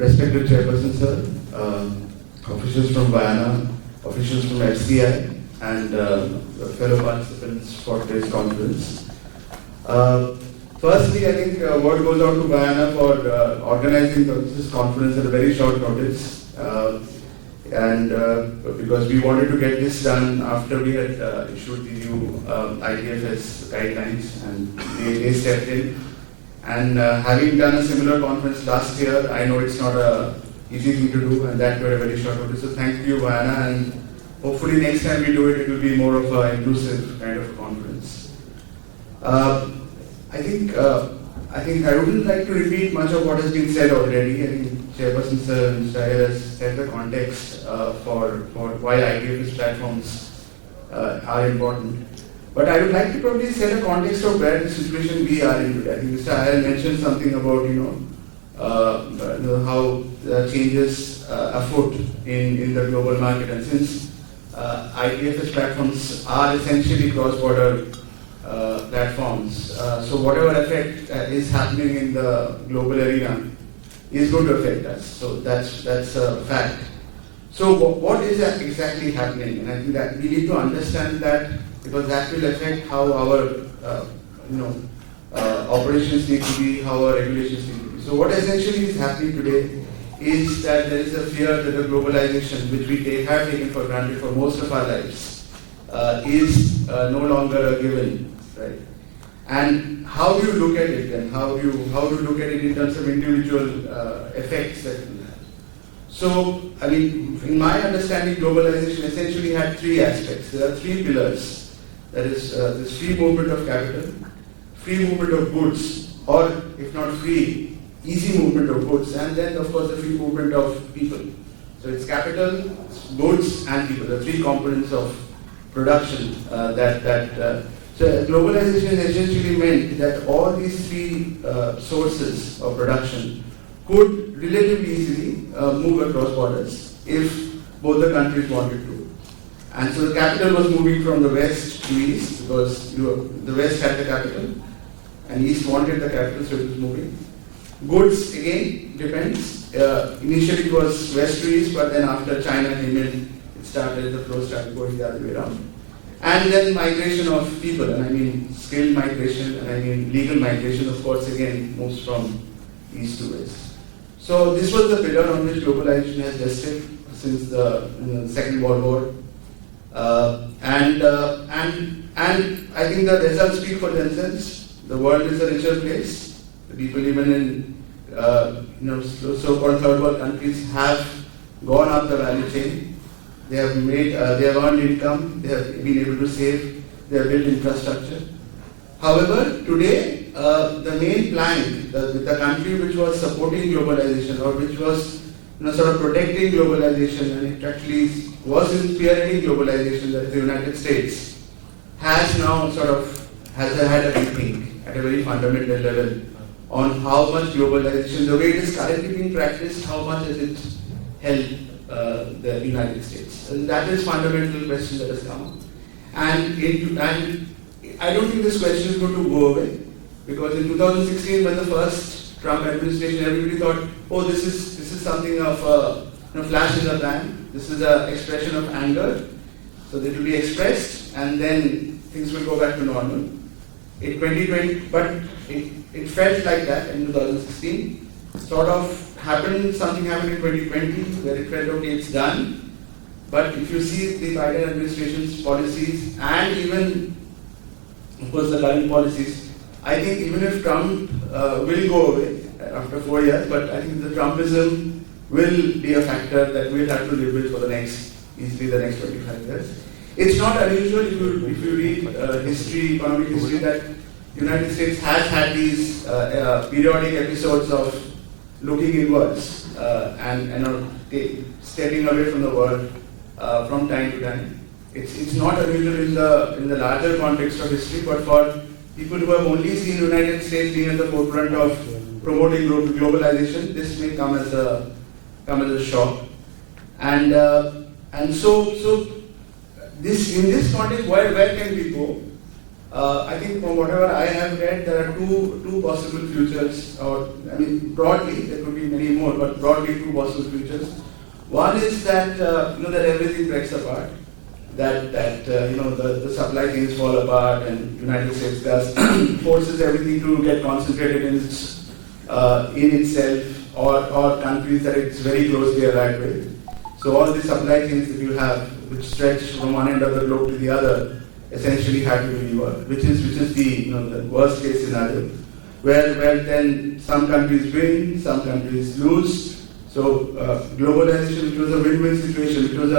respected Chairperson Sir, officials from Vayana, officials from FCI, and fellow participants for today's conference. Firstly, I think word goes out to Vayana for organizing this conference at a very short notice. Because we wanted to get this done after we had issued the new ITFS guidelines, and they stepped in. And having done a similar conference last year, I know it's not an easy thing to do, and that were a very short notice. So thank you, Vayana, and hopefully next time we do it, it will be more of an inclusive kind of conference. I think I wouldn't like to repeat much of what has been said already. I think Chairperson Sir and Mr. Iyer has set the context for why ITFS platforms are important. But I would like to probably set a context of where the situation we are in today. I think Mr. Iyer mentioned something about how changes afoot in the global market, and since ITFS platforms are essentially cross-border platforms, so whatever effect is happening in the global arena is going to affect us. So that's a fact. So what is exactly happening? And I think that we need to understand that, because that will affect how our operations need to be, how our regulations need to be. So what essentially is happening today is that there is a fear that the globalization, which we have taken for granted for most of our lives, is no longer a given, right? And how do you look at it, and how do you look at it in terms of individual effects that we have? So, I mean, in my understanding, globalization essentially had three aspects. There are three pillars. That is, this free movement of capital, free movement of goods, or if not free, easy movement of goods, and then of course the free movement of people. So it's capital, goods, and people, the three components of production so globalization essentially meant that all these three sources of production could relatively easily move across borders if both the countries wanted to. And so the capital was moving from the west to east, because the west had the capital and east wanted the capital, so it was moving. Goods, again, depends. Initially it was west to east, but then after China came in, the flow started going the other way around. And then migration of people, and I mean skilled migration, and I mean legal migration, of course, again, moves from east to west. So this was the pillar on which globalization has rested since the Second World War. And I think the results speak for themselves. The world is a richer place. The people even in so-called third world countries have gone up the value chain. They have earned income, they have been able to save, they have built infrastructure. However, today, the main plank, the country which was supporting globalization, or which was sort of protecting globalization, and it actually was in spearheading globalization, that is the United States, has now had a rethink at a very fundamental level on how much globalization, the way it is currently being practiced, how much has it helped the United States? And that is fundamental question that has come up. And I don't think this question is going to go away, because in 2016, when the first Trump administration, everybody thought, oh, this is something of a flash in the pan. This is an expression of anger. So it will be expressed, and then things will go back to normal. In 2020, but it felt like that in 2016. Something happened in 2020 where it felt, okay, it's done. But if you see the Biden administration's policies, and even, of course, the current policies, I think even if Trump will go away after 4 years, but I think the Trumpism will be a factor that we'll have to live with for easily the next 25 years. It's not unusual if you read economic history, that the United States has had these periodic episodes of looking inwards and stepping away from the world from time to time. It's not unusual in the larger context of history, but for people who have only seen the United States being at the forefront of promoting globalization, this may come as a shock. And so this in this context, where can we go? I think from whatever I have read, there are two possible futures, or I mean broadly, there could be many more, but broadly two possible futures. One is that that everything breaks apart, that the supply chains fall apart, and United States does forces everything to get concentrated in itself, or countries that it's very closely allied with. So all the supply chains that you have, which stretch from one end of the globe to the other, essentially had to be reworked, which is the worst case scenario, where then some countries win, some countries lose. So globalization, which was a win-win situation, which was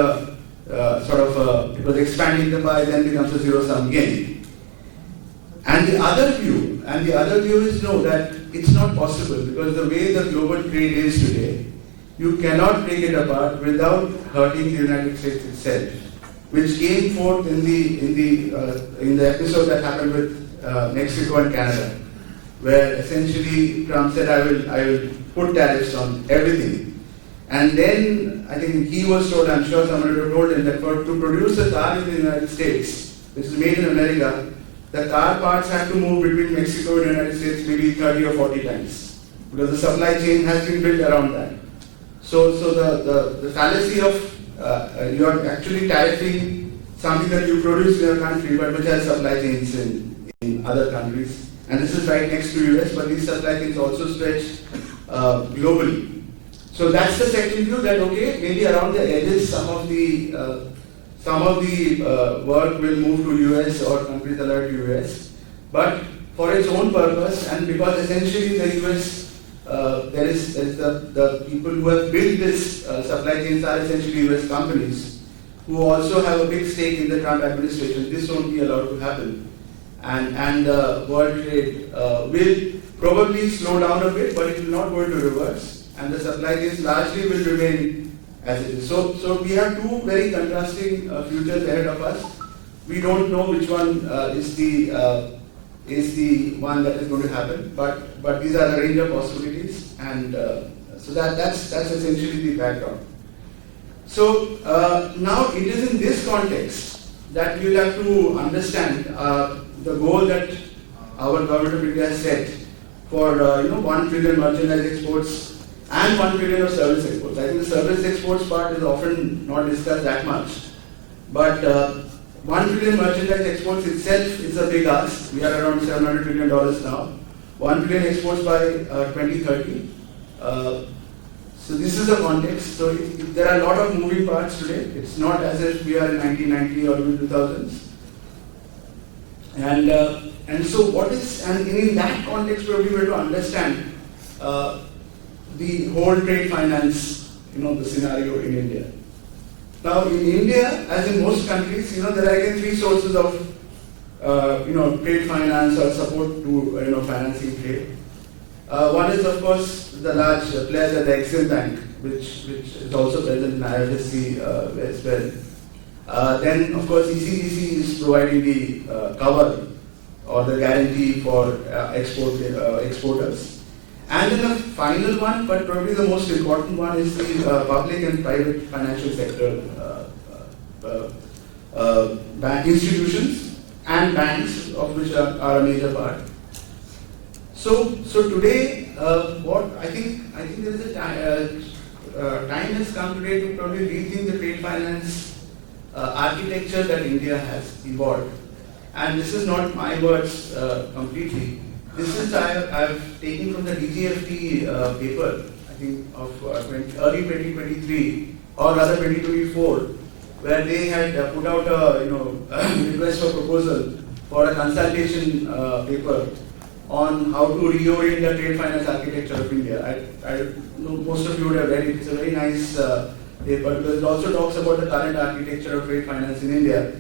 it was expanding the pie, then becomes a zero-sum game. And the other view is no, that it's not possible, because the way the global trade is today, you cannot break it apart without hurting the United States itself, which came forth in the episode that happened with Mexico and Canada, where essentially Trump said, I will put tariffs on everything. And then I think he was told, I'm sure someone would have told him, that to produce a car in the United States, which is made in America, the car parts have to move between Mexico and the United States maybe 30 or 40 times, because the supply chain has been built around that. So the fallacy of you are actually tariffing something that you produce in your country, but which has supply chains in other countries. And this is right next to US, but these supply chains also stretch globally. So that's the second view, that okay, maybe around the edges some of the work will move to US or countries allied to US, but for its own purpose, and because essentially the US there is the people who have built this supply chains are essentially US companies, who also have a big stake in the Trump administration. This won't be allowed to happen, and world trade will probably slow down a bit, but it will not go into reverse, and the supply chains largely will remain as it is. So we have two very contrasting futures ahead of us. We don't know which one is the one that is going to happen, but these are a range of possibilities, and so that's essentially the background. So now it is in this context that we will have to understand the goal that our government of India has set for 1 trillion merchandise exports and 1 trillion of service exports. I think the service exports part is often not discussed that much, but 1 trillion merchandise exports itself is a big ask. We are around $700 billion now. 1 trillion exports by 2030. So this is the context. So there are a lot of moving parts today. It's not as if we are in 1990 or even 2000s. And so what is, and in that context we were to understand the whole trade finance, the scenario in India. Now in India, as in most countries, there are again three sources of trade finance or support to financing trade. One is of course the large players at the Exim Bank, which is also present in IFSCA as well. Then of course ECDC is providing the cover or the guarantee for exporters. And then the final one, but probably the most important one, is the public and private financial sector bank institutions and banks, of which are a major part. So today, what I think there is a time has come today to probably rethink the trade finance architecture that India has evolved. And this is not my words completely. This is I've taken from the DGFT paper, I think of early 2023 or rather 2024, where they had put out a request for proposal for a consultation paper on how to reorient the trade finance architecture of India. I know most of you would have read it. It's a very nice paper because it also talks about the current architecture of trade finance in India.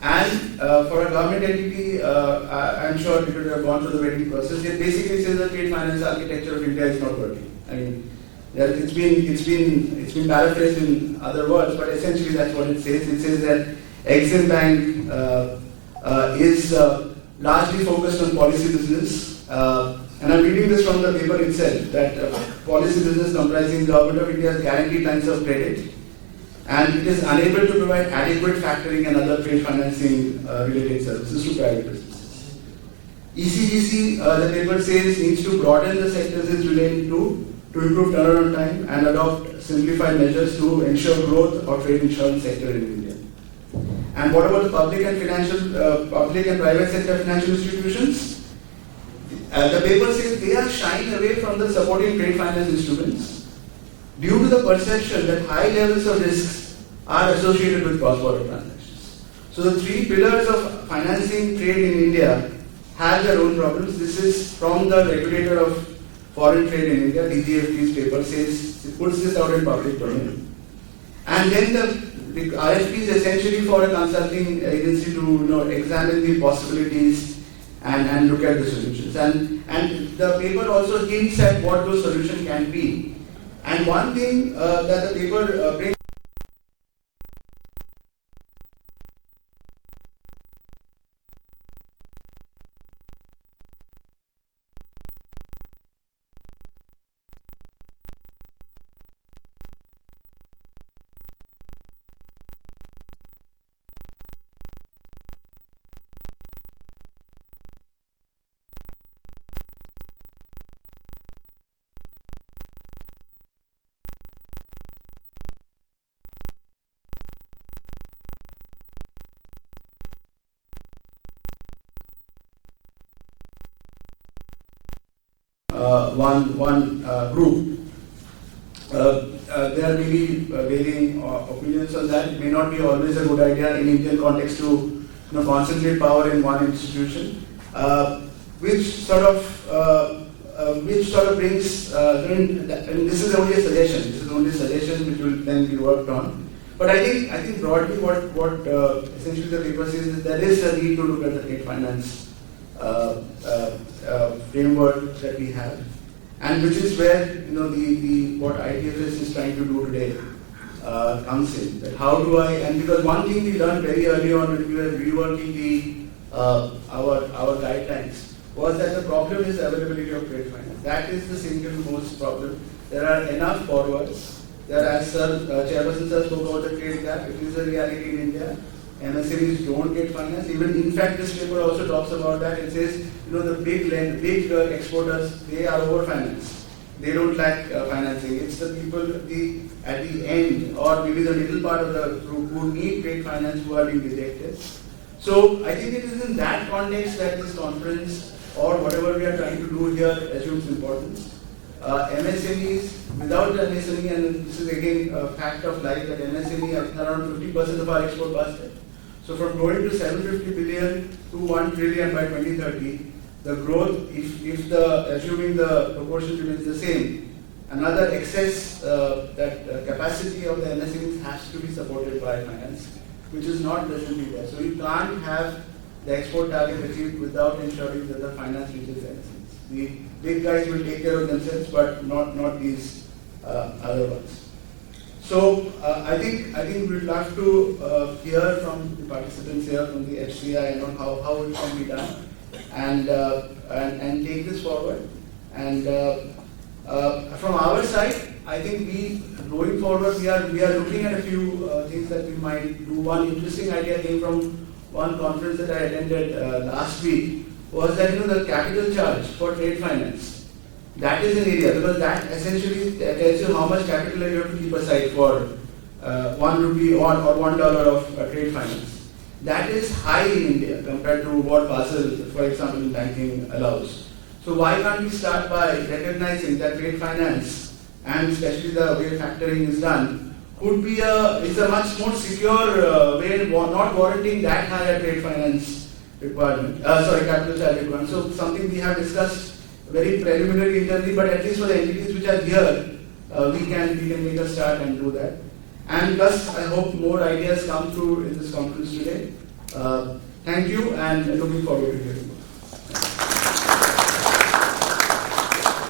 And for a government entity, I'm sure it would have gone through the vetting process. It basically says the trade finance architecture of India is not working. I mean, it's been paraphrased in other words, but essentially that's what it says. It says that Exim Bank is largely focused on policy business, and I'm reading this from the paper itself, that policy business comprising Government of India's guaranteed lines of credit, and it is unable to provide adequate factoring and other trade financing related services to private businesses. ECGC, the paper says, needs to broaden the sectors it's related to improve turnaround time and adopt simplified measures to ensure growth of trade insurance sector in India. And what about the public and private sector financial institutions? The paper says they are shying away from the supporting trade finance instruments due to the perception that high levels of risks are associated with cross-border transactions. So the three pillars of financing trade in India have their own problems. This is from the regulator of foreign trade in India, DGFT's paper says, it puts this out in public domain. And then the RFP is essentially for a consulting agency to examine the possibilities and look at the solutions. And the paper also hints at what those solutions can be. And one thing that the paper brings one group. There may be varying opinions on that. It may not be always a good idea in Indian context to concentrate power in one institution, which sort of brings. And this is only a suggestion. This is only a suggestion which will then be worked on. But I think broadly what essentially the paper says is there is a need to look at the trade finance framework that we have, and which is where the what ITFS is trying to do today comes in. That how do I, and because one thing we learned very early on when we were reworking our guidelines was that the problem is availability of trade finance. That is the single most problem. There are enough borrowers. As Chairperson Sir spoke about the trade gap, it is a reality in India. MSMEs don't get finance. Even in fact, this paper also talks about that. It says, the big exporters, they are overfinanced. They don't lack financing. It's the people at the end, or maybe the middle part of the group who need trade finance who are being rejected. So I think it is in that context that this conference or whatever we are trying to do here assumes importance. MSMEs, without the MSME, and this is again a fact of life, that MSME are around 50% of our export basket. So from going to 750 billion to 1 trillion by 2030, the growth, if assuming the proportion remains the same, another excess capacity of the MSMEs has to be supported by finance, which is not presently there. So you can't have the export target achieved without ensuring that the finance reaches MSMEs. The big guys will take care of themselves, but not these other ones. So I think we'd love to hear from the participants here from the FCI on how it can be done, and take this forward. And from our side, I think going forward we are looking at a few things that we might do. One interesting idea came from one conference that I attended last week, was that the capital charge for trade finance. That is an area, because that essentially tells you how much capital you have to keep aside for 1 rupee or $1 of trade finance. That is high in India compared to what Basel, for example, in banking allows. So why can't we start by recognizing that trade finance, and especially the way factoring is done, is a much more secure way, not warranting that higher trade finance requirement, capital charge requirement. So something we have discussed very preliminary internally, but at least for the entities which are here, we can make a start and do that. And plus, I hope more ideas come through in this conference today. Thank you, and looking forward to hearing more.